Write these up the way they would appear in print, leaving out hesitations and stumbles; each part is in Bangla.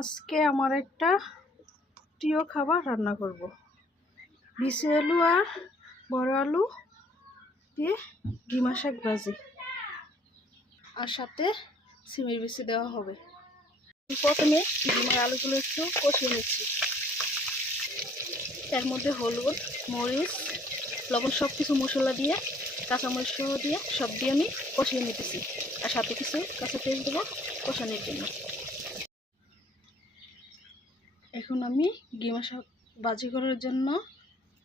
আজকে আমার একটা প্রিয় খাবার রান্না করব। বিচি আলু আর বড় আলু দিয়ে ডিমা শাক ভাজি, আর সাথে সিমের বিচি দেওয়া হবে। প্রথমে ডিমার আলুগুলো একটু কষিয়ে নিচ্ছি। এর মধ্যে হলুদ, মরিচ, লবণ সব কিছু মশলা দিয়ে, কাঁচামরিচ সহ দিয়ে সব দিয়ে আমি কষিয়ে নিতেছি। আর সাথে কিছু কাঁচা পেঁয়াজ দেবো কষানোর জন্য। এখন আমি ডিমা শাক ভাজি করার জন্য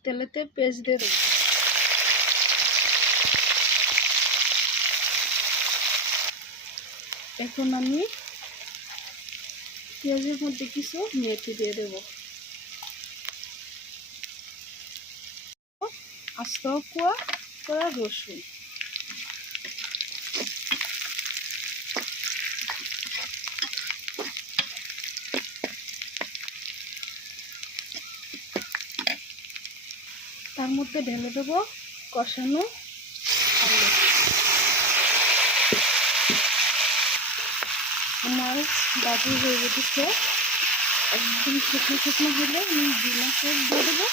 তেলেতে পেঁয়াজ দিয়ে দেবো। এখন আমি পেঁয়াজের মধ্যে কিছু মেথি দিয়ে দেব, আস্ত কুয়া করা রসুন, তার মধ্যে ঢেলে দেবো কষানো আলু। আমার ভাজি হয়ে গেছে, একদম শুকনো শুকনো হলে আমি ডিমা শাক দিয়ে দেবো।